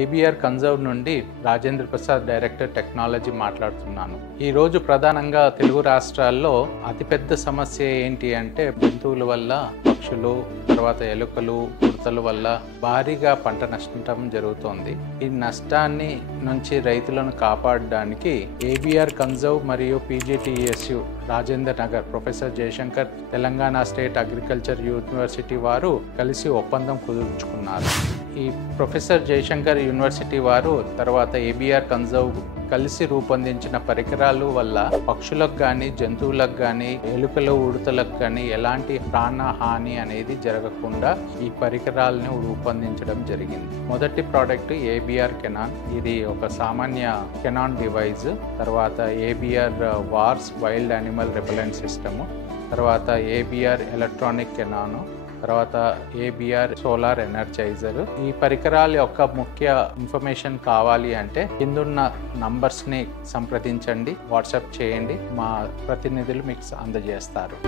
ABR conserve నుండి Rajendra Prasad director technology మాట్లాడుతున్నాను. ఈరోజు ప్రధానంగా తెలుగు రాష్ట్రాల్లో అతిపెద్ద సమస్య ఏంటి అంటే జంతువుల వల్ల, పక్షులు, తర్వాత ఎలుకలు, ఉడతల వల్ల భారీగా పంట నష్టం జరుగుతోంది. ఈ నష్టాన్ని నుంచి రైతులను కాపాడడానికి ఏబిఆర్ కన్జర్వ్ మరియు PJTSAU Rajendra Nagar professor Jayashankar Telangana state agriculture university వారు కలిసి ఒప్పందం కుదుర్చుకున్నారు. ఈ ప్రొఫెసర్ జయశంకర్ యూనివర్సిటీ వారు తర్వాత ఏబిఆర్ కన్జర్వ్ కలిసి రూపొందించిన పరికరాలు వల్ల పక్షులకు కానీ, జంతువులకు కానీ, ఎలుకలు, ఉడతలకు కానీ ఎలాంటి ప్రాణహాని అనేది జరగకుండా ఈ పరికరాలను రూపొందించడం జరిగింది. మొదటి ప్రోడక్ట్ ఏబిఆర్ కెనాన్. ఇది ఒక సామాన్య కెనాన్ డివైస్. తర్వాత ABR wars wild animal repellent system, తర్వాత ఏబిఆర్ ఎలక్ట్రానిక్ కెనాను, తర్వాత ఏబిఆర్ సోలార్ ఎనర్జైజర్. ఈ పరికరాల యొక్క ముఖ్య ఇన్ఫర్మేషన్ కావాలి అంటే కిందున్న నంబర్స్ని సంప్రదించండి, వాట్సాప్ చేయండి, మా ప్రతినిధులు మీకు అందజేస్తారు.